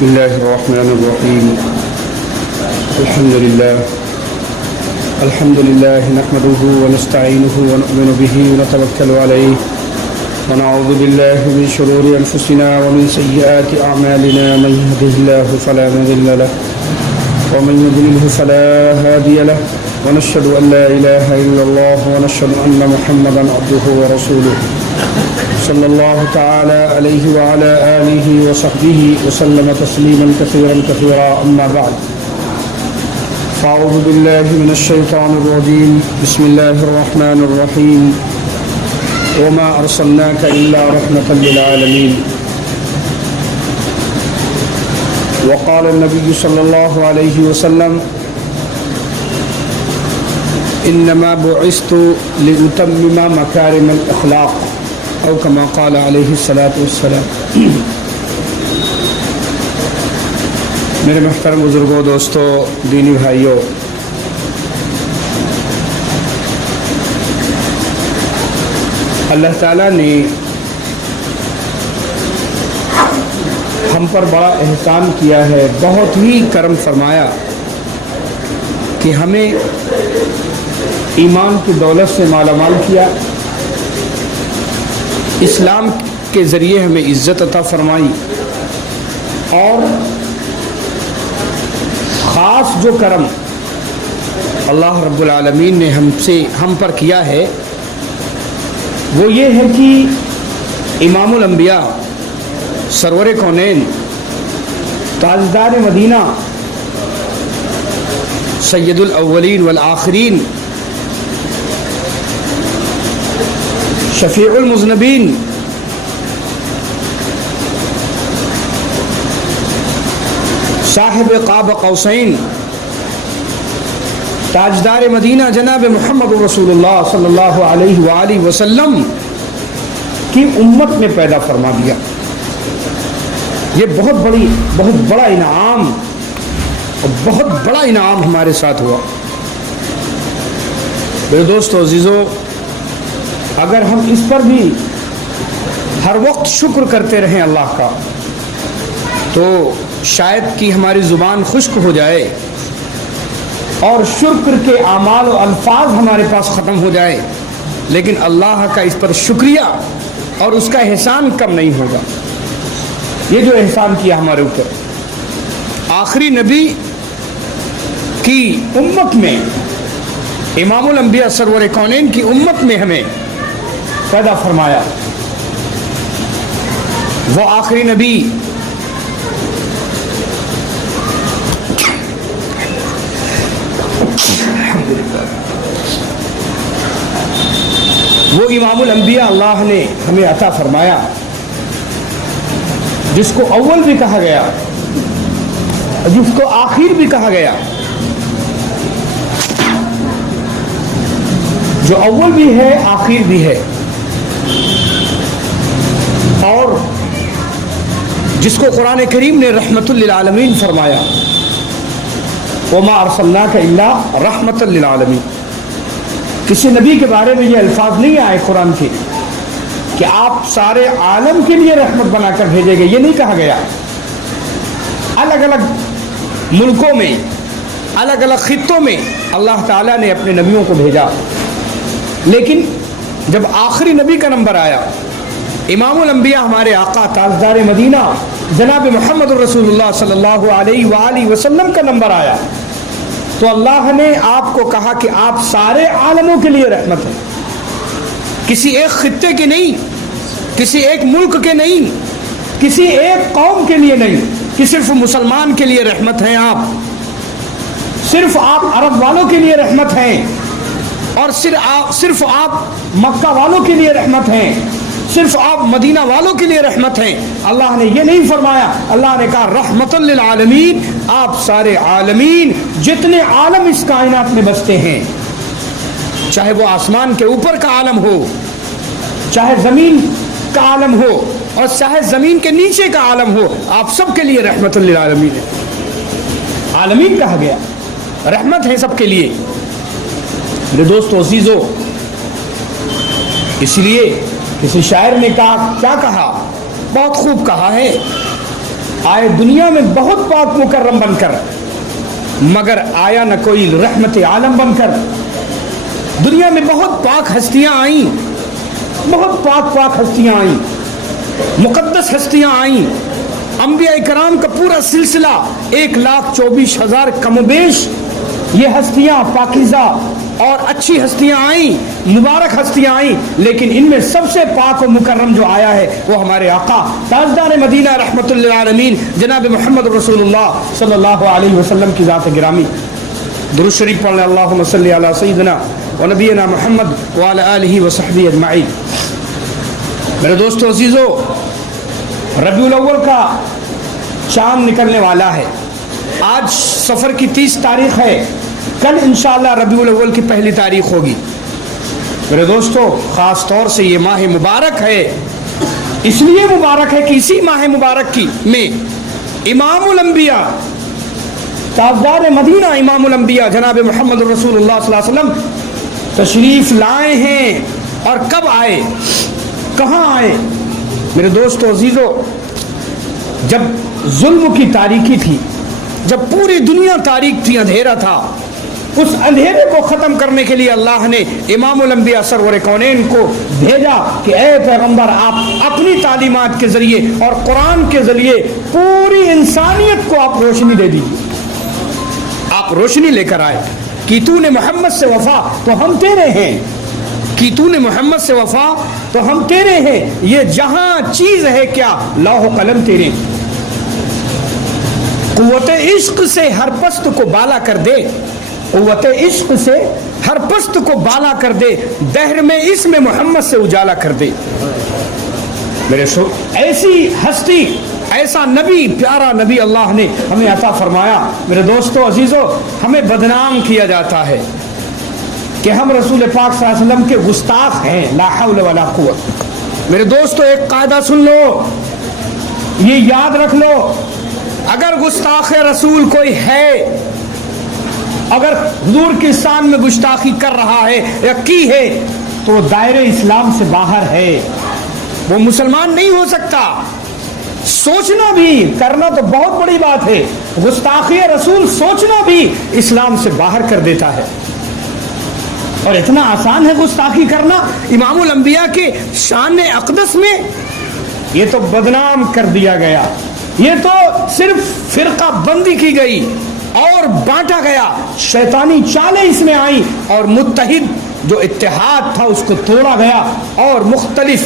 بسم الله الرحمن الرحيم الحمد لله نحمده ونستعينه ونؤمن به ونتوكل عليه ونعوذ بالله من شرور أنفسنا ومن سيئات أعمالنا من يهده الله فلا مضل له ومن يضلله فلا هادي له ونشهد أن لا إله إلا الله ونشهد أن محمدا عبده ورسوله صلى الله تعالى عليه وعلى آله وصحبه وسلم تسليما كثيرا أما بعد فأعوذ بالله من الشيطان الرجيم بسم الله الرحمن الرحيم وما أرسلناك إلا رحمة للعالمين وقال النبي صلى الله عليه وسلم إنما بعثت لأتمم مكارم الأخلاق او كما قال علیہ الصلاۃ والسلام۔ میرے محترم بزرگوں، دوستوں، دینی بھائیوں، اللہ تعالیٰ نے ہم پر بڑا احسان کیا ہے، بہت ہی کرم فرمایا کہ ہمیں ایمان کی دولت سے مالا مال کیا، اسلام کے ذریعے ہمیں عزت عطا فرمائی، اور خاص جو کرم اللہ رب العالمین نے ہم پر کیا ہے وہ یہ ہے کہ امام الانبیاء، سرور کونین، تاجدار مدینہ، سید الاولین والآخرین، شفیع المذنبین، صاحب قاب قوسین، تاجدار مدینہ جناب محمد رسول اللہ صلی اللہ علیہ وآلہ وسلم کی امت میں پیدا فرما دیا۔ یہ بہت بڑا انعام اور بہت بڑا انعام ہمارے ساتھ ہوا۔ میرے دوستو عزیزو، اگر ہم اس پر بھی ہر وقت شکر کرتے رہیں اللہ کا، تو شاید کہ ہماری زبان خشک ہو جائے اور شکر کے اعمال و الفاظ ہمارے پاس ختم ہو جائے، لیکن اللہ کا اس پر شکریہ اور اس کا احسان کم نہیں ہوگا۔ یہ جو احسان کیا ہمارے اوپر، آخری نبی کی امت میں، امام الانبیاء سرور کونین کی امت میں ہمیں پیدا فرمایا۔ وہ آخری نبی وہ امام الانبیاء اللہ نے ہمیں عطا فرمایا، جس کو اول بھی کہا گیا، جس کو آخر بھی کہا گیا، جو اول بھی ہے آخر بھی ہے، اور جس کو قرآن کریم نے رحمت للعالمین فرمایا، وما ارسلناک الا رحمت للعالمین۔ کسی نبی کے بارے میں یہ الفاظ نہیں آئے قرآن کے کہ آپ سارے عالم کے لیے رحمت بنا کر بھیجے گئے، یہ نہیں کہا گیا۔ الگ الگ ملکوں میں، الگ الگ خطوں میں اللہ تعالیٰ نے اپنے نبیوں کو بھیجا، لیکن جب آخری نبی کا نمبر آیا، امام الانبیاء ہمارے آقا تاجدار مدینہ جناب محمد رسول اللہ صلی اللہ علیہ وآلہ وسلم کا نمبر آیا، تو اللہ نے آپ کو کہا کہ آپ سارے عالموں کے لیے رحمت ہیں، کسی ایک خطے کے نہیں، کسی ایک ملک کے نہیں، کسی ایک قوم کے لیے نہیں، کہ صرف مسلمان کے لیے رحمت ہیں آپ، صرف آپ عرب والوں کے لیے رحمت ہیں، اور صرف آپ مکہ والوں کے لیے رحمت ہیں، صرف آپ مدینہ والوں کے لیے رحمت ہیں۔ اللہ نے یہ نہیں فرمایا، اللہ نے کہا رحمت للعالمین، آپ سارے عالمین، جتنے عالم اس کائنات میں بستے ہیں، چاہے وہ آسمان کے اوپر کا عالم ہو، چاہے زمین کا عالم ہو، اور چاہے زمین کے نیچے کا عالم ہو، آپ سب کے لیے رحمت للعالمین ہے۔ عالمین کہا گیا، رحمت ہے سب کے لیے۔ میرے دوستو عزیزو، اس لیے کسی شاعر نے کہا، کیا کہا، بہت خوب کہا ہے آئے دنیا میں بہت پاک مکرم بن کر، مگر آیا نہ کوئی رحمت عالم بن کر۔ دنیا میں بہت پاک ہستیاں آئیں، بہت پاک ہستیاں آئیں، مقدس ہستیاں آئیں، انبیاء کرام کا پورا سلسلہ 1,24,000 کم و بیش یہ ہستیاں پاکیزہ اور اچھی ہستیاں آئیں، مبارک ہستیاں آئیں، لیکن ان میں سب سے پاک و مکرم جو آیا ہے وہ ہمارے آقا تاجدار مدینہ رحمت للعالمین جناب محمد رسول اللہ صلی اللہ علیہ وسلم کی ذات گرامی۔ درود شریف پڑھ لیں، اللہم صلی علی سیدنا و نبینا محمد وعلی آلہ وصحبہ اجمعین۔ میرے دوستو عزیزو، ربیع الاول کا چاند نکلنے والا ہے، آج سفر کی 30 تاریخ ہے، کل انشاءاللہ ربیع الاول کی پہلی تاریخ ہوگی۔ میرے دوستو خاص طور سے یہ ماہ مبارک ہے، اس لیے مبارک ہے کہ اسی ماہ مبارک کی میں امام الانبیاء تاجدار مدینہ امام الانبیاء جناب محمد رسول اللہ صلی اللہ علیہ وسلم تشریف لائے ہیں۔ اور کب آئے، کہاں آئے؟ میرے دوستو عزیزو، جب ظلم کی تاریکی تھی، جب پوری دنیا تاریک تھی، اندھیرا تھا، اس اندھیرے کو ختم کرنے کے لیے اللہ نے امام الانبیاء سرور کونین کو بھیجا کہ اے پیغمبر، آپ اپنی تعلیمات کے ذریعے اور قرآن کے ذریعے پوری انسانیت کو آپ روشنی دے دیجیے۔ آپ روشنی لے کر آئے کہ تو نے محمد سے وفا تو ہم تیرے ہیں، کہ تو نے محمد سے وفا تو ہم تیرے ہیں، یہ جہاں چیز ہے کیا، لوح و قلم تیرے۔ قوت عشق سے ہر پست کو بالا کر دے، قوت عشق سے ہر پست کو بالا کر دے، دہر میں اسم محمد سے اجالا کر دے۔ میرے ایسی ہستی، ایسا نبی، پیارا نبی اللہ نے ہمیں عطا فرمایا۔ میرے دوستو عزیزو، ہمیں بدنام کیا جاتا ہے کہ ہم رسول پاک صلی اللہ علیہ وسلم کے گستاخ ہیں، لا حول ولا قوت۔ میرے دوستو ایک قاعدہ سن لو، یہ یاد رکھ لو، اگر گستاخ رسول کوئی ہے، اگر حضور کی شان میں گستاخی کر رہا ہے یا کی ہے، تو وہ دائرے اسلام سے باہر ہے، وہ مسلمان نہیں ہو سکتا۔ سوچنا بھی، کرنا تو بہت بڑی بات ہے، گستاخی رسول سوچنا بھی اسلام سے باہر کر دیتا ہے۔ اور اتنا آسان ہے گستاخی کرنا امام الانبیاء کے شان اقدس میں، یہ تو بدنام کر دیا گیا، یہ تو صرف فرقہ بندی کی گئی اور بانٹا گیا، شیطانی چالیں اس میں آئیں اور متحد جو اتحاد تھا اس کو توڑا گیا اور مختلف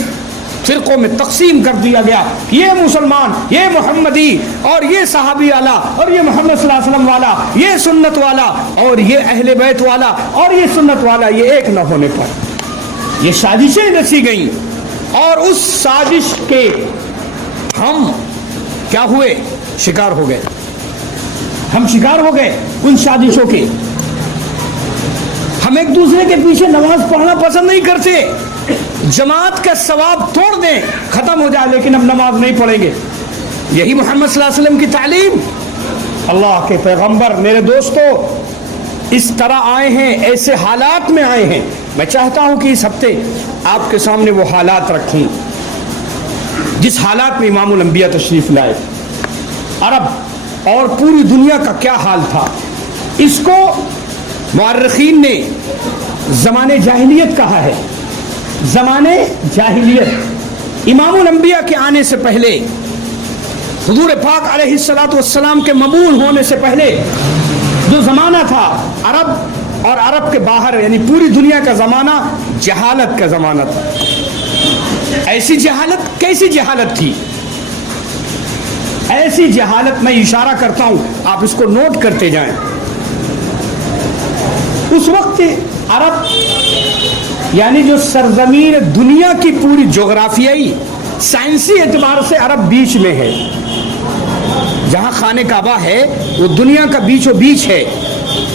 فرقوں میں تقسیم کر دیا گیا، یہ مسلمان، یہ محمدی، اور یہ صحابی والا، اور یہ محمد صلی اللہ علیہ وسلم والا، یہ سنت والا، اور یہ اہل بیت والا، اور یہ سنت والا، یہ ایک نہ ہونے پر یہ سازشیں رچی گئیں، اور اس سازش کے ہم کیا ہوئے؟ شکار ہو گئے، ہم شکار ہو گئے ان سازشوں کے۔ ہم ایک دوسرے کے پیچھے نماز پڑھنا پسند نہیں کرتے، جماعت کا ثواب توڑ دیں، ختم ہو جائے، لیکن ہم نماز نہیں پڑھیں گے۔ یہی محمد صلی اللہ علیہ وسلم کی تعلیم، اللہ کے پیغمبر۔ میرے دوستو اس طرح آئے ہیں، ایسے حالات میں آئے ہیں۔ میں چاہتا ہوں کہ اس ہفتے آپ کے سامنے وہ حالات رکھوں جس حالات میں امام الانبیاء تشریف لائے۔ عرب اور پوری دنیا کا کیا حال تھا، اس کو مورخین نے زمانے جاہلیت کہا ہے۔ زمانے جاہلیت، امام الانبیاء کے آنے سے پہلے، حضور پاک علیہ الصلوۃ والسلام کے مبعوث ہونے سے پہلے جو زمانہ تھا، عرب اور عرب کے باہر یعنی پوری دنیا کا زمانہ جہالت کا زمانہ تھا۔ ایسی جہالت، کیسی جہالت تھی؟ ایسی جہالت، میں اشارہ کرتا ہوں، آپ اس کو نوٹ کرتے جائیں۔ اس وقت عرب یعنی جو سرزمین دنیا کی پوری جغرافیائی سائنسی اعتبار سے عرب بیچ میں ہے، جہاں خانہ کعبہ ہے وہ دنیا کا بیچ و بیچ ہے،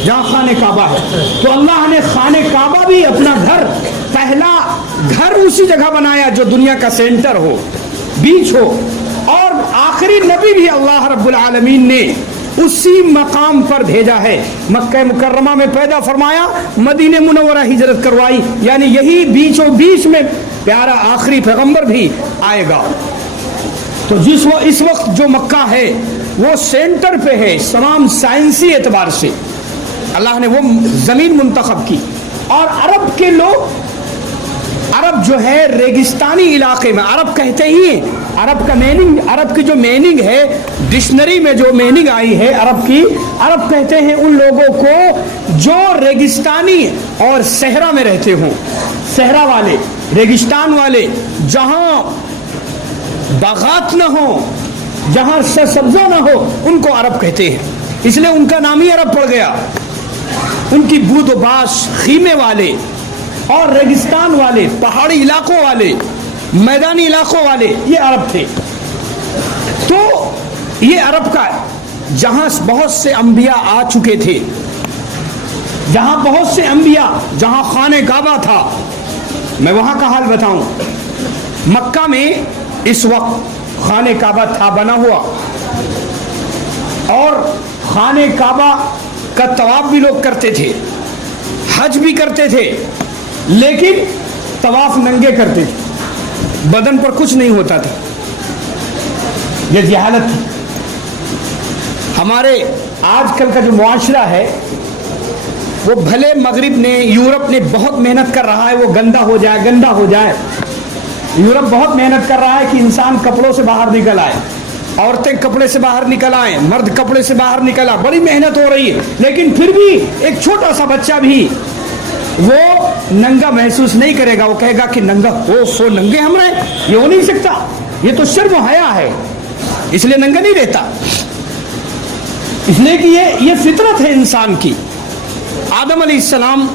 جہاں خانہ کعبہ ہے، تو اللہ نے خانہ کعبہ بھی اپنا گھر، پہلا گھر اسی جگہ بنایا جو دنیا کا سینٹر ہو، بیچ ہو، اور آخری نبی بھی اللہ رب العالمین نے اسی مقام پر بھیجا ہے۔ مکہ مکرمہ میں پیدا فرمایا، مدینہ منورہ ہجرت کروائی، یعنی یہی بیچ و بیچ میں پیارا آخری پیغمبر بھی آئے گا۔ تو اس وقت جو مکہ ہے وہ سینٹر پہ ہے تمام سائنسی اعتبار سے، اللہ نے وہ زمین منتخب کی، اور عرب کے لوگ، عرب جو ہے ریگستانی علاقے میں، عرب کہتے ہی ہیں، عرب کا میننگ، عرب کی جو میننگ ہے ڈکشنری میں جو میننگ آئی ہے عرب کی، عرب کہتے ہیں ان لوگوں کو جو ریگستانی اور صحرا میں رہتے ہوں، صحرا والے، ریگستان والے، جہاں باغات نہ ہو، جہاں سبزہ نہ ہو، ان کو عرب کہتے ہیں، اس لیے ان کا نام ہی عرب پڑ گیا۔ ان کی بود و باش، خیمے والے اور ریگستان والے، پہاڑی علاقوں والے، میدانی علاقوں والے، یہ عرب تھے۔ تو یہ عرب کا جہاں بہت سے انبیاء آ چکے تھے، جہاں بہت سے انبیاء، جہاں خانہ کعبہ تھا، میں وہاں کا حال بتاؤں۔ مکہ میں اس وقت خانہ کعبہ تھا بنا ہوا، اور خانہ کعبہ کا طواف بھی لوگ کرتے تھے، حج بھی کرتے تھے، لیکن طواف ننگے کرتے تھے، بدن پر کچھ نہیں ہوتا تھا۔ یہ جہالت تھی۔ ہمارے آج کل کا جو معاشرہ ہے وہ بھلے مغرب نے، یورپ نے بہت محنت کر رہا ہے وہ گندا ہو جائے، گندا ہو جائے۔ یورپ بہت محنت کر رہا ہے کہ انسان کپڑوں سے باہر نکل آئے، عورتیں کپڑے سے باہر نکل آئیں، مرد کپڑے سے باہر نکل آئے، بڑی محنت ہو رہی ہے، لیکن پھر بھی ایک چھوٹا سا بچہ بھی وہ ننگا محسوس نہیں کرے گا، وہ کہے گا کہ ننگا ہو سو ننگے ہم رہے، یہ ہو نہیں سکتا، یہ تو شرم و حیا ہے، اس لیے ننگا نہیں رہتا، اس لیے کہ یہ فطرت ہے انسان کی۔ آدم علیہ السلام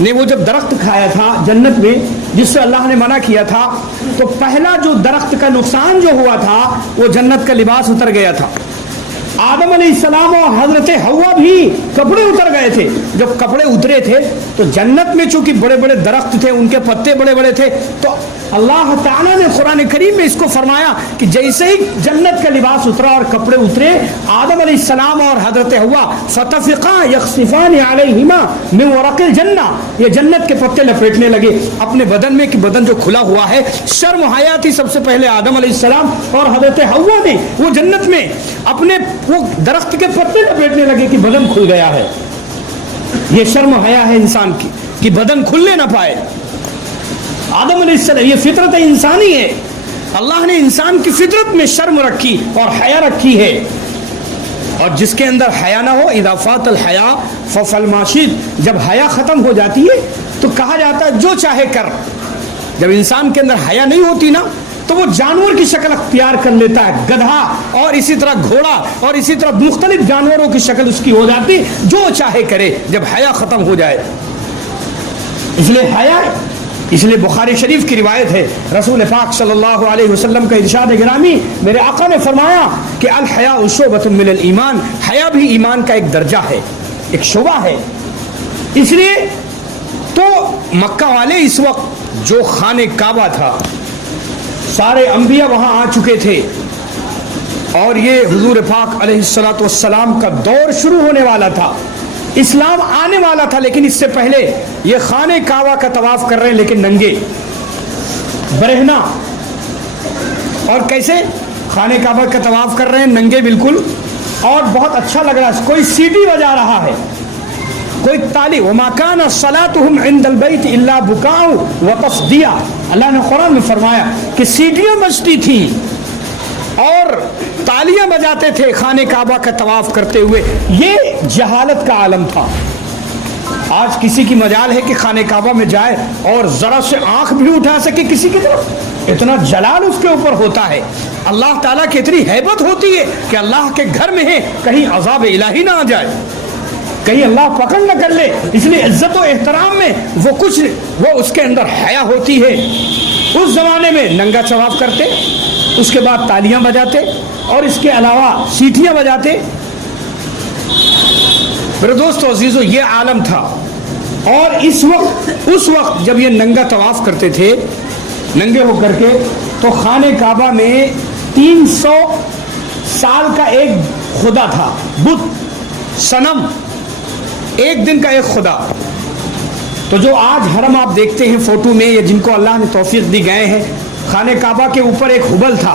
نے وہ جب درخت کھایا تھا جنت میں، جس سے اللہ نے منع کیا تھا، تو پہلا جو درخت کا نقصان جو ہوا تھا وہ جنت کا لباس اتر گیا تھا۔ آدم علیہ السلام اور حضرت حوا بھی کپڑے اتر گئے تھے۔ جب کپڑے اترے تھے تو جنت میں چونکہ بڑے بڑے درخت تھے، ان کے پتے بڑے بڑے تھے، تو اللہ تعالیٰ نے قرآن کریم میں اس کو فرمایا کہ جیسے ہی جنت کا لباس اترا اور کپڑے اترے، آدم علیہ السلام اور حضرت حوا فتفقا یخصفان علیہما من ورق الجنہ، یہ جنت کے پتے لپیٹنے لگے اپنے بدن میں، کہ بدن جو کھلا ہوا ہے۔ شرم و حیا تھی سب سے پہلے آدم علیہ السلام اور حضرت حوا نے، وہ جنت میں اپنے وہ درخت کے پتے لپیٹنے لگے کہ بدن کھل گیا ہے۔ یہ شرم و حیا ہے انسان کی کہ بدن کھلنے نہ پائے۔ آدم علیہ السلام، یہ فطرت انسانی ہے، اللہ نے انسان کی فطرت میں شرم رکھی اور حیا رکھی ہے، اور جس کے اندر حیا نہ ہو، اذا فات الحیا ففعل ما شئت، جب حیا ختم ہو جاتی ہے تو کہا جاتا ہے جو چاہے کر۔ جب انسان کے اندر حیا نہیں ہوتی نا تو وہ جانور کی شکل اختیار کر لیتا ہے، گدھا اور اسی طرح گھوڑا اور اسی طرح مختلف جانوروں کی شکل اس کی ہو جاتی، جو چاہے کرے جب حیا ختم ہو جائے۔ اس لیے حیا، اس لیے بخاری شریف کی روایت ہے، رسول پاک صلی اللہ علیہ وسلم کا ارشاد گرامی، میرے آقا نے فرمایا کہ الحیاء شعبۃ من الایمان، حیا بھی ایمان کا ایک درجہ ہے، ایک شعبہ ہے۔ اس لیے تو مکہ والے اس وقت جو خانہ کعبہ تھا، سارے انبیاء وہاں آ چکے تھے، اور یہ حضور پاک علیہ الصلوۃ والسلام کا دور شروع ہونے والا تھا، اسلام آنے والا تھا، لیکن اس سے پہلے یہ خانہ کعبہ کا طواف کر رہے ہیں، لیکن ننگے، برہنہ۔ اور کیسے خانہ کعبہ کا طواف کر رہے ہیں ننگے بالکل، اور بہت اچھا لگ رہا ہے، کوئی سیٹی بجا رہا ہے، کوئی تالی، وما کان صلاتهم عند البیت الا بکاء وتصدیہ، اللہ نے قرآن میں فرمایا کہ سیٹیاں بجتی تھیں اور تالیاں بجاتے تھے خانہ کعبہ کا طواف کرتے ہوئے۔ یہ جہالت کا عالم تھا۔ آج کسی کی مجال ہے کہ خانہ کعبہ میں جائے اور ذرا سے آنکھ بھی اٹھا سکے کسی کی طرف، اتنا جلال اس کے اوپر ہوتا ہے، اللہ تعالیٰ کی اتنی ہیبت ہوتی ہے کہ اللہ کے گھر میں ہے، کہیں عذاب الہی نہ آ جائے، کہیں اللہ پکڑ نہ کر لے، اس لیے عزت و احترام میں وہ کچھ، وہ اس کے اندر حیا ہوتی ہے۔ اس زمانے میں ننگا طواف کرتے، اس کے بعد تالیاں بجاتے، اور اس کے علاوہ سیٹیاں بجاتے۔ میرے دوستو عزیزو، یہ عالم تھا، اور اس وقت جب یہ ننگا طواف کرتے تھے ننگے ہو کر کے، تو خانہ کعبہ میں 300 سال کا ایک خدا تھا، بت، صنم، ایک دن کا ایک خدا۔ تو جو آج حرم آپ دیکھتے ہیں فوٹو میں، یا جن کو اللہ نے توفیق دی گئے ہیں، خانہ کعبہ کے اوپر ایک ہبل تھا،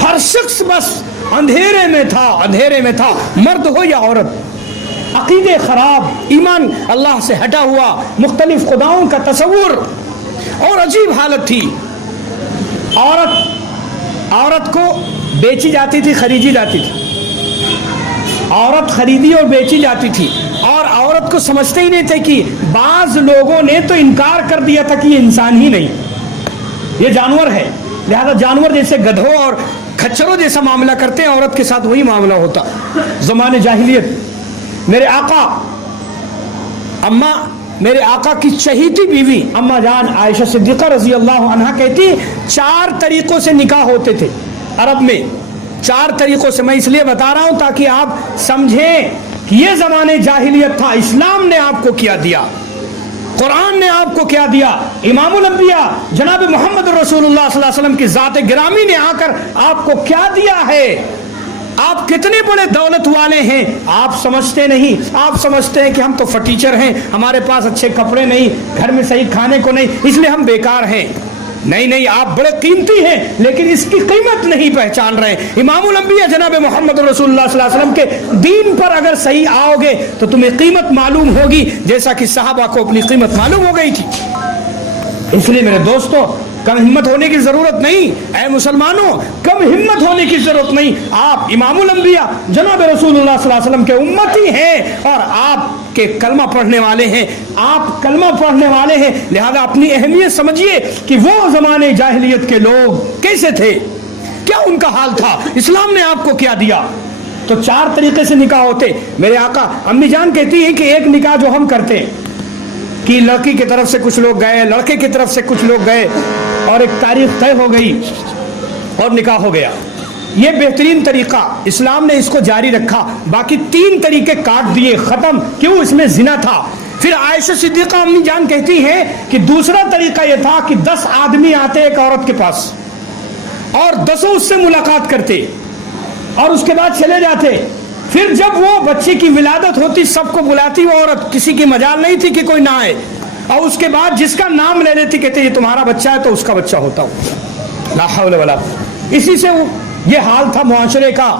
ہر شخص بس اندھیرے میں تھا، مرد ہو یا عورت، عقیدے خراب، ایمان اللہ سے ہٹا ہوا، مختلف خداؤں کا تصور، اور عجیب حالت تھی۔ عورت کو بیچی جاتی تھی، خریدی جاتی تھی، عورت خریدی اور بیچی جاتی تھی، اور عورت کو سمجھتے ہی نہیں تھے کہ بعض لوگوں نے تو انکار کر دیا تھا کہ یہ انسان ہی نہیں، یہ جانور ہے، لہذا جانور جیسے گدھوں اور کھچروں جیسا معاملہ کرتے ہیں، عورت کے ساتھ وہی معاملہ ہوتا۔ زمانے جاہلیت، میرے آقا کی چہیتی بیوی اما جان عائشہ صدیقہ رضی اللہ عنہا کہتی 4 طریقوں سے نکاح ہوتے تھے عرب میں، 4 طریقوں سے۔ میں اس لیے بتا رہا ہوں تاکہ آپ سمجھیں کہ یہ زمانے جاہلیت تھا، اسلام نے آپ کو کیا دیا، قرآن نے آپ کو کیا دیا، امام الانبیاء جناب محمد رسول اللہ صلی اللہ علیہ وسلم کی ذات گرامی نے آ کر آپ کو کیا دیا ہے۔ آپ کتنے بڑے دولت والے ہیں آپ سمجھتے نہیں، آپ سمجھتے ہیں کہ ہم تو فٹیچر ہیں، ہمارے پاس اچھے کپڑے نہیں، گھر میں صحیح کھانے کو نہیں، اس لیے ہم بیکار ہیں۔ نہیں، آپ بڑے قیمتی ہیں لیکن اس کی قیمت نہیں پہچان رہے۔ امام الانبیاء جناب محمد رسول اللہ صلی اللہ علیہ وسلم کے دین پر اگر صحیح آؤ گے تو تمہیں قیمت معلوم ہوگی، جیسا کہ صحابہ کو اپنی قیمت معلوم ہو گئی تھی۔ اس لیے میرے دوستو، کم ہمت ہونے کی ضرورت نہیں، اے مسلمانوں کم ہمت ہونے کی ضرورت نہیں۔ آپ امام الانبیاء جناب رسول اللہ صلی اللہ علیہ وسلم کے امتی ہیں اور آپ کے کلمہ پڑھنے والے ہیں، لہذا اپنی اہمیت سمجھیے کہ وہ زمانے جاہلیت کے لوگ کیسے تھے، کیا ان کا حال تھا، اسلام نے آپ کو کیا دیا۔ تو 4 طریقے سے نکاح ہوتے۔ میرے آقا امی جان کہتی ہیں کہ ایک نکاح جو ہم کرتے کہ لڑکی کی طرف سے کچھ لوگ گئے، لڑکے کی طرف سے کچھ لوگ گئے، اور ایک تاریخ طے ہو گئی اور نکاح ہو گیا۔ یہ بہترین طریقہ، اسلام نے اس کو جاری رکھا۔ باقی 3 طریقے کاٹ دیے، ختم، کیوں؟ اس میں زنا تھا۔ پھر عائشہ صدیقہ امی جان کہتی ہیں کہ دوسرا طریقہ یہ تھا کہ 10 آدمی آتے ایک عورت کے پاس اور 10 اس سے ملاقات کرتے اور اس کے بعد چلے جاتے۔ پھر جب وہ بچے کی ولادت ہوتی سب کو بلاتی وہ عورت، کسی کی مجال نہیں تھی کہ کوئی نہ آئے، اور اس کے بعد جس کا نام لے لیتی کہتے یہ تمہارا بچہ ہے تو اس کا بچہ ہوتا ہو۔ لا حول ولا قوة۔ اسی سے یہ حال تھا معاشرے کا،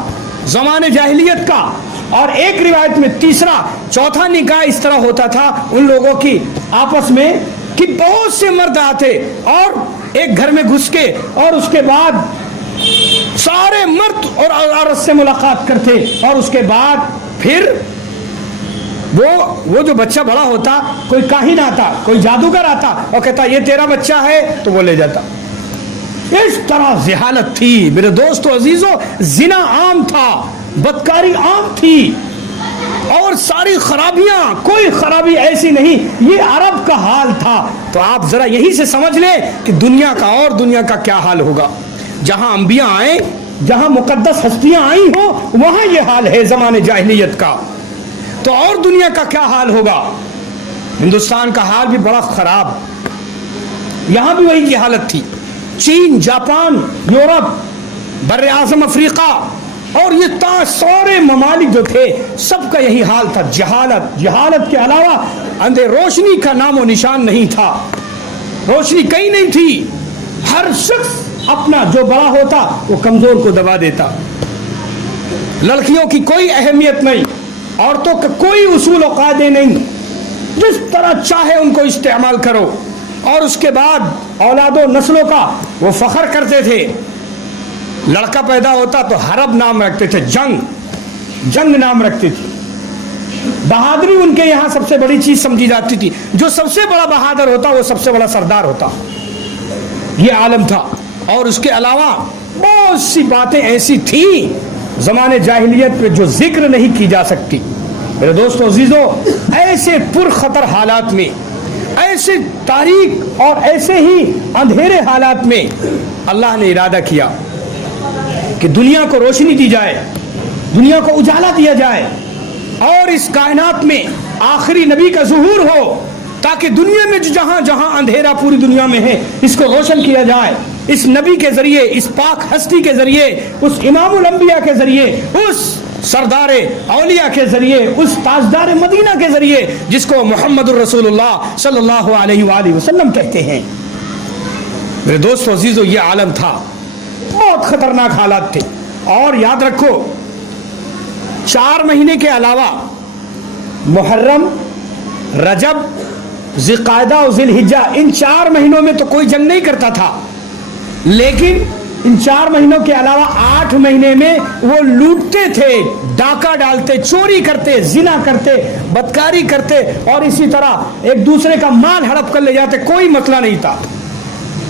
زمانے جاہلیت کا۔ اور ایک روایت میں تیسرا چوتھا نکاح اس طرح ہوتا تھا ان لوگوں کی آپس میں کہ بہت سے مرد آتے اور ایک گھر میں گھس کے اور اس کے بعد سارے مرد اور عورت سے ملاقات کرتے، اور اس کے بعد پھر وہ جو بچہ بڑا ہوتا، کوئی کاہن آتا، کوئی جادوگر آتا اور کہتا یہ تیرا بچہ ہے تو وہ لے جاتا۔ اس طرح جہالت تھی میرے دوستو عزیزو، زنا عام تھا، بدکاری عام تھی، اور ساری خرابیاں، کوئی خرابی ایسی نہیں، یہ عرب کا حال تھا۔ تو آپ ذرا یہی سے سمجھ لیں کہ دنیا کا اور دنیا کا کیا حال ہوگا۔ جہاں انبیاء آئے، جہاں مقدس ہستیاں آئی ہوں، وہاں یہ حال ہے زمانے جاہلیت کا، تو اور دنیا کا کیا حال ہوگا۔ ہندوستان کا حال بھی بڑا خراب، یہاں بھی وہی کی حالت تھی۔ چین، جاپان، یورپ، بر اعظم افریقہ اور یہ سارے ممالک جو تھے سب کا یہی حال تھا، جہالت کے علاوہ اندھے روشنی کا نام و نشان نہیں تھا، روشنی کہیں نہیں تھی۔ ہر شخص اپنا جو بڑا ہوتا وہ کمزور کو دبا دیتا، لڑکیوں کی کوئی اہمیت نہیں، عورتوں کا کوئی اصول و قاعدے نہیں، جس طرح چاہے ان کو استعمال کرو۔ اور اس کے بعد اولاد و نسلوں کا وہ فخر کرتے تھے، لڑکا پیدا ہوتا تو حرب نام رکھتے تھے، جنگ نام رکھتے تھے۔ بہادری ان کے یہاں سب سے بڑی چیز سمجھی جاتی تھی، جو سب سے بڑا بہادر ہوتا وہ سب سے بڑا سردار ہوتا، یہ عالم تھا۔ اور اس کے علاوہ بہت سی باتیں ایسی تھیں زمانے جاہلیت میں جو ذکر نہیں کی جا سکتی۔ میرے دوستو عزیزو، ایسے پرخطر حالات میں، ایسے تاریک اور ایسے ہی اندھیرے حالات میں اللہ نے ارادہ کیا کہ دنیا کو روشنی دی جائے، دنیا کو اجالا دیا جائے، اور اس کائنات میں آخری نبی کا ظہور ہو، تاکہ دنیا میں جو جہاں جہاں اندھیرا پوری دنیا میں ہے اس کو روشن کیا جائے، اس نبی کے ذریعے، اس پاک ہستی کے ذریعے، اس امام الانبیاء کے ذریعے، اس سردار اولیاء کے ذریعے، اس تاجدار مدینہ کے ذریعے جس کو محمد الرسول اللہ صلی اللہ علیہ وآلہ وسلم کہتے ہیں۔ میرے دوستو عزیزو، یہ عالم تھا، بہت خطرناک حالات تھے. اور یاد رکھو 4 مہینے کے علاوہ محرم، رجب، ذوالقعدہ اور ذی الحجہ، ان 4 مہینوں میں تو کوئی جنگ نہیں کرتا تھا، لیکن ان 4 مہینوں کے علاوہ 8 مہینے میں وہ لوٹتے تھے، ڈاکہ ڈالتے، چوری کرتے، زنا کرتے، بدکاری کرتے، اور اسی طرح ایک دوسرے کا مال ہڑپ کر لے جاتے. کوئی مسئلہ نہیں تھا.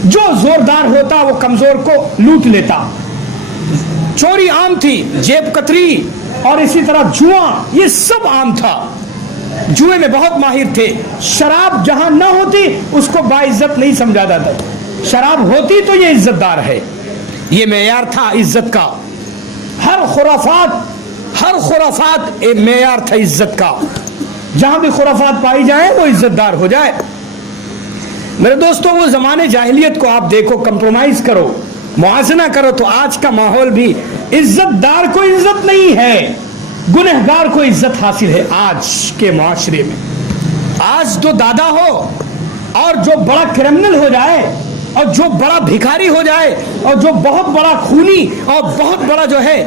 جو زوردار ہوتا وہ کمزور کو لوٹ لیتا. چوری عام تھی، جیب کتری اور اسی طرح جوا، یہ سب عام تھا. جوئے میں بہت ماہر تھے. شراب جہاں نہ ہوتی اس کو باعزت نہیں سمجھا جاتا. شراب ہوتی تو یہ عزت دار ہے. یہ معیار تھا عزت کا. ہر خرافات ایک معیار تھا عزت کا. جہاں بھی خرافات پائی جائے وہ عزت دار ہو جائے. میرے دوستوں وہ زمانے جاہلیت کو آپ دیکھو، کمپرومائز کرو، موازنہ کرو تو آج کا ماحول بھی عزت دار کو عزت نہیں ہے، گنہگار کو عزت حاصل ہے. آج کے معاشرے میں آج جو دادا ہو اور جو بڑا کرمنل ہو جائے اور جو بڑا بھکاری ہو جائے اور جو بہت بڑا خونی اور بہت بڑا جو ہے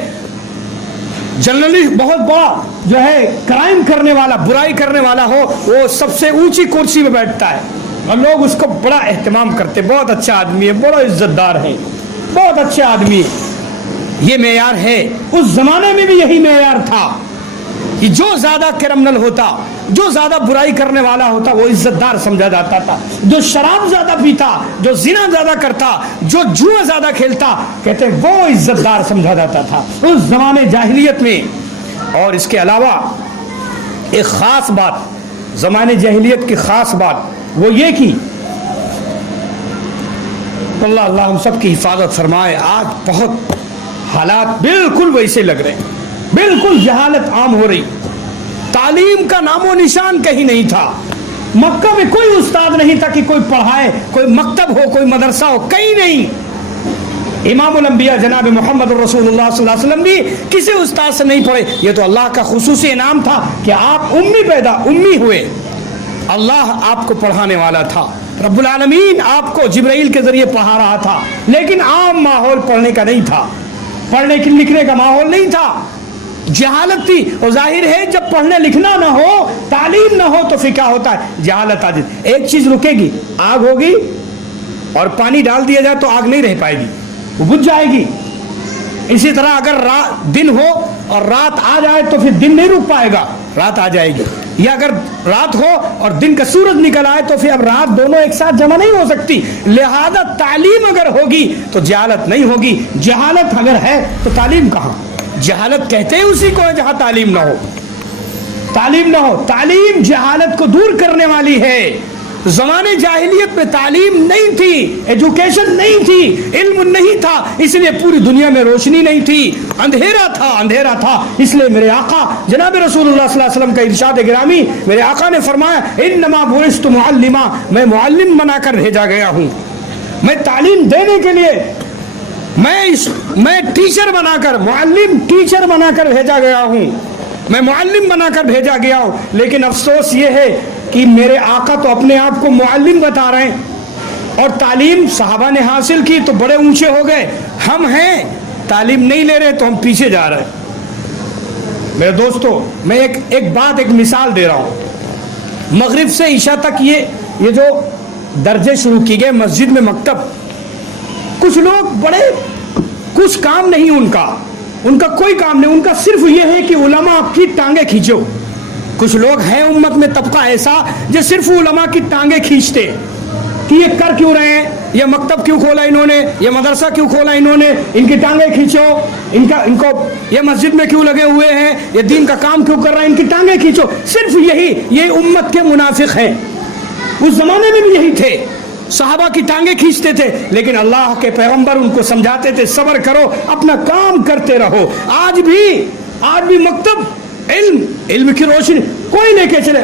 جنرلی بہت بڑا جو ہے کرائم کرنے والا، برائی کرنے والا ہو، وہ سب سے اونچی کرسی پہ بیٹھتا ہے اور لوگ اس کو بڑا اہتمام کرتے. بہت اچھا آدمی ہے، بڑا عزت دار ہے، بہت اچھا آدمی ہے. یہ معیار ہے. اس زمانے میں بھی یہی معیار تھا کہ جو زیادہ کرمنل ہوتا، جو زیادہ برائی کرنے والا ہوتا وہ عزت دار سمجھا جاتا تھا. جو شراب زیادہ پیتا، جو زنا زیادہ کرتا، جو جوا زیادہ کھیلتا، کہتے وہ عزت دار سمجھا جاتا تھا اس زمانے جاہلیت میں. اور اس کے علاوہ ایک خاص بات، زمانے جاہلیت کی خاص بات وہ یہ کہ اللہ ہم سب کی حفاظت فرمائے. آج بہت حالات بالکل ویسے لگ رہے ہیں، بالکل جہالت عام ہو رہی. تعلیم کا نام و نشان کہیں نہیں تھا. مکہ میں کوئی استاد نہیں تھا کہ کوئی پڑھائے، کوئی مکتب ہو، کوئی مدرسہ ہو، کہیں نہیں. امام الانبیاء جناب محمد رسول اللہ صلی اللہ علیہ وسلم بھی کسی استاد سے نہیں پڑھے. یہ تو اللہ کا خصوصی انعام تھا کہ آپ امی ہوئے. اللہ آپ کو پڑھانے والا تھا، رب العالمین آپ کو جبرائیل کے ذریعے پڑھا رہا تھا، لیکن عام ماحول پڑھنے کا نہیں تھا، پڑھنے کی لکھنے کا ماحول نہیں تھا. جہالت تھی. اور ظاہر ہے جب پڑھنے لکھنا نہ ہو، تعلیم نہ ہو تو پھر کیا ہوتا ہے؟ جہالت آ جاتی. ایک چیز رکے گی، آگ ہوگی اور پانی ڈال دیا جائے تو آگ نہیں رہ پائے گی، وہ بجھ جائے گی. اسی طرح اگر دن ہو اور رات آ جائے تو پھر دن نہیں رک پائے گا، رات آ جائے گی. یا اگر رات ہو اور دن کا سورج نکل آئے تو پھر اب رات دونوں ایک ساتھ جمع نہیں ہو سکتی. لہذا تعلیم اگر ہوگی تو جہالت نہیں ہوگی. جہالت اگر ہے تو تعلیم کہاں؟ جہالت کہتے ہیں اسی کو ہے جہاں تعلیم نہ ہو. تعلیم نہ ہو. تعلیم جہالت کو دور کرنے والی ہے. زمانے جاہلیت میں تعلیم نہیں تھی، ایجوکیشن نہیں تھی، علم نہیں تھا، اس لیے پوری دنیا میں روشنی نہیں تھی، اندھیرا تھا. اس لیے میرے آقا جناب رسول اللہ صلی اللہ علیہ وسلم کا ارشاد گرامی، میرے آقا نے فرمایا انما بعثت معلما، میں معلم بنا کر بھیجا گیا ہوں. میں تعلیم دینے کے لیے میں ٹیچر بنا کر، معلم ٹیچر بنا کر بھیجا گیا ہوں. میں معلم بنا کر بھیجا گیا ہوں. لیکن افسوس یہ ہے کہ میرے آقا تو اپنے آپ کو معلم بتا رہے ہیں، اور تعلیم صحابہ نے حاصل کی تو بڑے اونچے ہو گئے. ہم ہیں تعلیم نہیں لے رہے تو ہم پیچھے جا رہے ہیں. میرے دوستو میں ایک مثال دے رہا ہوں. مغرب سے عشاء تک یہ جو درجے شروع کی گئے مسجد میں، مکتب، کچھ لوگ کچھ کام نہیں ان کا کوئی کام نہیں. ان کا صرف یہ ہے کہ علماء کی ٹانگیں کھینچو. کچھ لوگ ہیں امت میں طبقہ ایسا جو صرف علماء کی ٹانگیں کھینچتے کہ یہ کر کیوں رہے ہیں، یہ مکتب کیوں کھولا انہوں نے، یہ مدرسہ کیوں کھولا انہوں نے، ان کی ٹانگیں کھینچو، ان کو یہ مسجد میں کیوں لگے ہوئے ہیں، یہ دین کا کام کیوں کر رہے ہیں، ان کی ٹانگیں کھینچو. صرف یہ امت کے منافق ہیں. اس زمانے میں بھی یہی تھے، صحابہ کی ٹانگیں کھینچتے تھے، لیکن اللہ کے پیغمبر ان کو سمجھاتے تھے صبر کرو، اپنا کام کرتے رہو. آج بھی مکتب، علم کی روشنی کوئی لے کے چلے،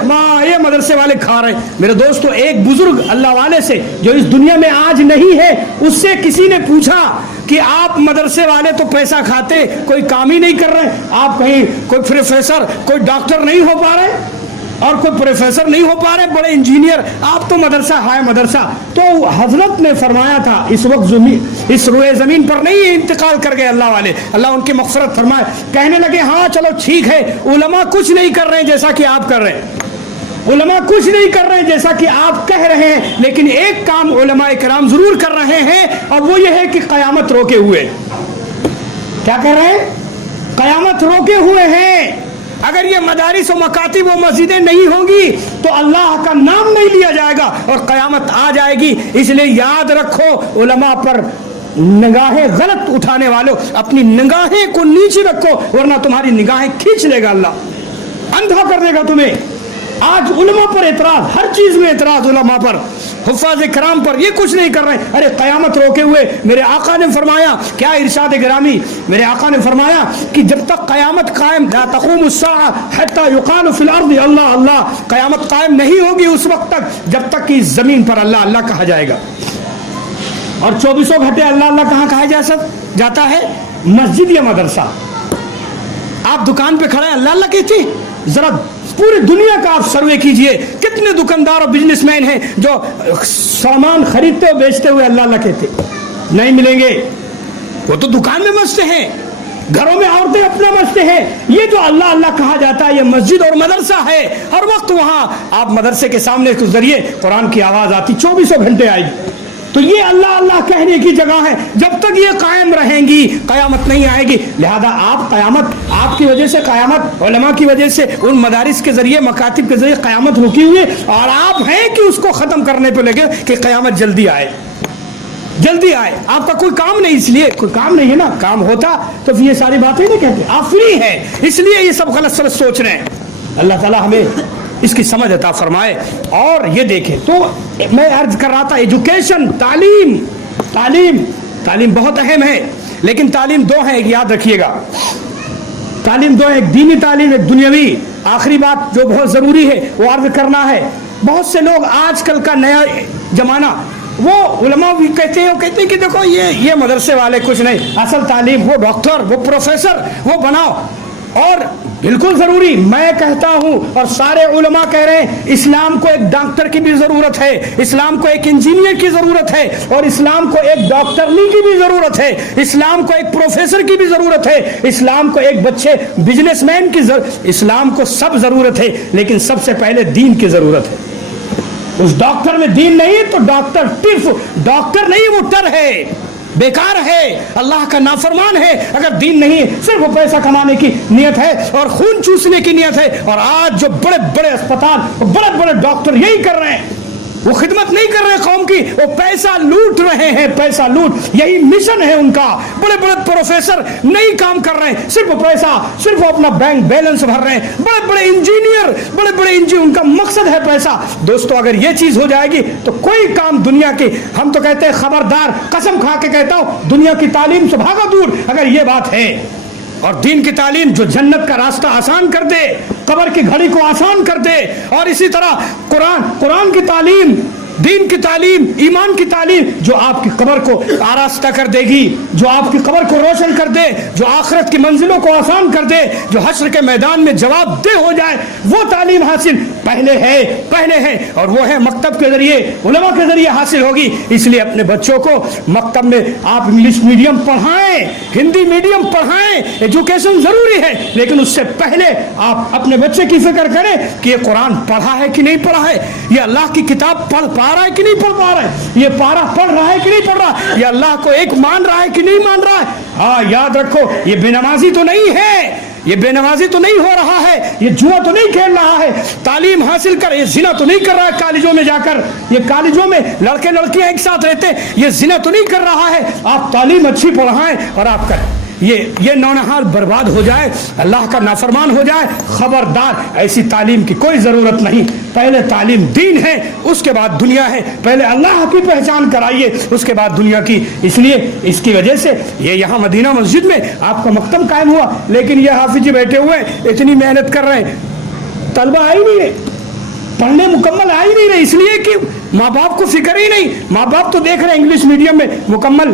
یہ مدرسے والے کھا رہے ہیں. میرے دوستو ایک بزرگ اللہ والے سے جو اس دنیا میں آج نہیں ہے، اس سے کسی نے پوچھا کہ آپ مدرسے والے تو پیسہ کھاتے، کوئی کام ہی نہیں کر رہے، آپ کہیں کوئی پروفیسر، کوئی ڈاکٹر نہیں ہو پا رہے؟ اور کوئی پروفیسر نہیں ہو پا رہے, بڑے انجینئر, آپ تو مدرسہ ہائے مدرسہ. تو حضرت نے فرمایا تھا, اس وقت اس روئے زمین پر نہیں انتقال کر گئے اللہ والے, اللہ ان کی مغفرت فرمائے. کہنے لگے ہاں چلو ٹھیک ہے, علماء کچھ نہیں کر رہے ہیں جیسا کہ آپ کر رہے ہیں, علماء کچھ نہیں کر رہے ہیں جیسا کہ آپ کہہ رہے ہیں, لیکن ایک کام علماء کرام ضرور کر رہے ہیں, اور وہ یہ ہے کہ قیامت روکے ہوئے. کیا کہہ رہے ہیں؟ قیامت روکے ہوئے ہیں. اگر یہ مدارس و مکاتب و مسجدیں نہیں ہوں گی تو اللہ کا نام نہیں لیا جائے گا اور قیامت آ جائے گی. اس لیے یاد رکھو, علماء پر نگاہیں غلط اٹھانے والوں, اپنی نگاہیں کو نیچے رکھو, ورنہ تمہاری نگاہیں کھینچ لے گا اللہ, اندھا کر دے گا تمہیں. آج علماء پر اعتراض, ہر چیز میں اعتراض علماء پر, حفاظ کرام پر, یہ کچھ نہیں کر رہے. ارے قیامت روکے ہوئے. میرے آقا نے فرمایا, کیا ارشاد گرامی, میرے آقا نے فرمایا کہ جب تک قیامت قائم, لا تقوم الساعة حتى يقال في الارض اللہ اللہ, قیامت قائم نہیں ہوگی اس وقت تک جب تک کہ اس زمین پر اللہ اللہ کہا جائے گا. اور 24 گھنٹے اللہ اللہ کہاں کہا جاتا ہے؟ مسجد یا مدرسہ. آپ دکان پہ کھڑے اللہ اللہ کہتے ہیں, ذرا پوری دنیا کا آپ سروے کیجئے, کتنے دکاندار اور بزنس مین ہیں جو سامان خریدتے اور بیچتے ہوئے اللہ اللہ کہتے؟ نہیں ملیں گے. وہ تو دکان میں مست ہیں, گھروں میں عورتیں اپنا مست ہیں. یہ جو اللہ اللہ کہا جاتا ہے یہ مسجد اور مدرسہ ہے. ہر وقت وہاں آپ مدرسے کے سامنے کے ذریعے قرآن کی آواز آتی, 24 گھنٹے آئے گی. تو یہ اللہ اللہ کہنے کی جگہ ہے. جب تک یہ قائم رہیں گی قیامت نہیں آئے گی. لہذا آپ قیامت, آپ کی وجہ سے قیامت, علماء کی وجہ سے, ان مدارس کے ذریعے, مکاتب کے ذریعے قیامت رکی ہوئی, اور آپ ہیں کہ اس کو ختم کرنے پہ لگے کہ قیامت جلدی آئے, جلدی آئے. آپ کا کوئی کام نہیں, اس لیے کوئی کام نہیں ہے نا, کام ہوتا تو پھر یہ ساری باتیں نہیں کہتے. آپ فری ہیں, اس لیے یہ سب غلط سلط سوچ رہے ہیں. اللہ تعالیٰ ہمیں اس کی سمجھ عطا فرمائے. اور یہ دیکھیں, تو میں عرض کر رہا تھا ایجوکیشن, تعلیم, تعلیم, تعلیم بہت اہم ہے. لیکن تعلیم دو ہے, ایک یاد رکھیے گا, تعلیم دو ہے, ایک دینی تعلیم, ایک دنیاوی. آخری بات جو بہت ضروری ہے وہ عرض کرنا ہے. بہت سے لوگ آج کل کا نیا زمانہ, وہ علماء بھی کہتے ہیں کہ دیکھو یہ مدرسے والے کچھ نہیں, اصل تعلیم وہ ڈاکٹر, وہ پروفیسر, وہ بناؤ. اور بالکل ضروری, میں کہتا ہوں اور سارے علماء کہہ رہے ہیں, اسلام کو ایک ڈاکٹر کی بھی ضرورت ہے, اسلام کو ایک انجینئر کی ضرورت ہے, اور اسلام کو ایک ڈاکٹرنی کی بھی ضرورت ہے, اسلام کو ایک پروفیسر کی بھی ضرورت ہے, اسلام کو ایک بچے بزنس مین کی اسلام کو سب ضرورت ہے. لیکن سب سے پہلے دین کی ضرورت ہے. اس ڈاکٹر میں دین نہیں تو ڈاکٹر صرف ڈاکٹر نہیں, وہ ٹر ہے, بیکار ہے, اللہ کا نافرمان ہے. اگر دین نہیں, صرف وہ پیسہ کمانے کی نیت ہے اور خون چوسنے کی نیت ہے. اور آج جو بڑے بڑے اسپتال, بڑے بڑے ڈاکٹر یہی کر رہے ہیں, وہ خدمت نہیں کر رہے قوم کی, وہ پیسہ لوٹ رہے ہیں, پیسہ لوٹ, یہی مشن ہے ان کا. بڑے بڑے پروفیسر نہیں کام کر رہے ہیں, صرف پیسہ, صرف اپنا بینک بیلنس بھر رہے ہیں. بڑے بڑے انجینئر, ان کا مقصد ہے پیسہ. دوستو اگر یہ چیز ہو جائے گی تو کوئی کام دنیا کی, ہم تو کہتے ہیں خبردار, قسم کھا کے کہتا ہوں, دنیا کی تعلیم سے بھاگا دور اگر یہ بات ہے. اور دین کی تعلیم جو جنت کا راستہ آسان کر دے, قبر کی گھڑی کو آسان کر دے. اور اسی طرح قرآن کی تعلیم, دین کی تعلیم, ایمان کی تعلیم جو آپ کی قبر کو آراستہ کر دے گی, جو آپ کی قبر کو روشن کر دے, جو آخرت کی منزلوں کو آسان کر دے, جو حشر کے میدان میں جواب دہ ہو جائے, وہ تعلیم حاصل پہلے ہے اور وہ ہے مکتب کے ذریعے, علماء کے ذریعے حاصل ہوگی. اس لیے اپنے بچوں کو مکتب میں آپ انگلش میڈیم پڑھائیں, ہندی میڈیم پڑھائیں, ایجوکیشن ضروری ہے, لیکن اس سے پہلے آپ اپنے بچے کی فکر کریں کہ یہ قرآن پڑھا ہے کہ نہیں پڑھا ہے, یہ اللہ کی کتاب پڑھ پا رہا ہے کہ نہیں پڑھ پا رہا ہے, یہ پارہ پڑھ رہا ہے کہ نہیں پڑھ رہا, یہ اللہ کو ایک مان رہا ہے کہ نہیں مان رہا ہے. ہاں یاد رکھو, یہ بے نمازی تو نہیں ہے, یہ بے نمازی تو نہیں ہو رہا ہے, یہ جوا تو نہیں کھیل رہا ہے, تعلیم حاصل کر یہ زنا تو نہیں کر رہا ہے کالجوں میں جا کر, یہ کالجوں میں لڑکے لڑکیاں ایک ساتھ رہتے ہیں, یہ زنا تو نہیں کر رہا ہے. آپ تعلیم اچھی پڑھائیں اور آپ کریں, یہ نونہار برباد ہو جائے, اللہ کا نافرمان ہو جائے, خبردار, ایسی تعلیم کی کوئی ضرورت نہیں. پہلے تعلیم دین ہے, اس کے بعد دنیا ہے. پہلے اللہ کی پہچان کرائیے, اس کے بعد دنیا کی. اس لیے اس کی وجہ سے یہ یہاں مدینہ مسجد میں آپ کا مکتب قائم ہوا, لیکن یہ حافظ جی بیٹھے ہوئے اتنی محنت کر رہے ہیں, طلبہ آ ہی نہیں رہے, پڑھنے مکمل آ ہی نہیں رہے, اس لیے کہ ماں باپ کو فکر ہی نہیں. ماں باپ تو دیکھ رہے ہیں انگلش میڈیم میں مکمل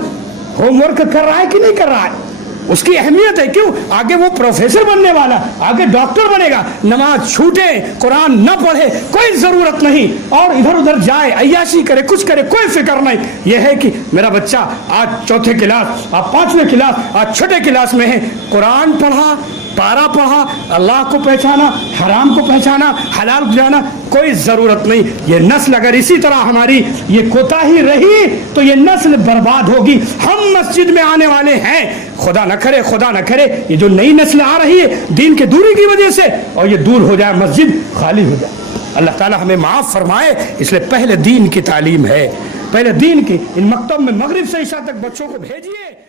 ہوم ورک کر رہا ہے کہ نہیں کر رہا ہے, اس کی اہمیت ہے. کیوں؟ آگے وہ پروفیسر بننے والا, آگے ڈاکٹر بنے گا. نماز چھوٹے, قرآن نہ پڑھے, کوئی ضرورت نہیں, اور ادھر ادھر جائے, عیاشی کرے, کچھ کرے, کوئی فکر نہیں. یہ ہے کہ میرا بچہ آج 4تھے کلاس, آج 5ویں کلاس, آج 6ٹھے کلاس میں ہے, قرآن پڑھا, پارا پڑھا, اللہ کو پہچانا, حرام کو پہچانا, حلال کو جانا, کوئی ضرورت نہیں. یہ نسل اگر اسی طرح ہماری یہ کوتاہی رہی تو یہ نسل برباد ہوگی. ہم مسجد میں آنے والے ہیں, خدا نہ کرے, خدا نہ کرے یہ جو نئی نسل آ رہی ہے دین کے دوری کی وجہ سے, اور یہ دور ہو جائے, مسجد خالی ہو جائے. اللہ تعالی ہمیں معاف فرمائے. اس لیے پہلے دین کی تعلیم ہے, پہلے دین کی. ان مکتب میں مغرب سے عشاء تک بچوں کو بھیجیے.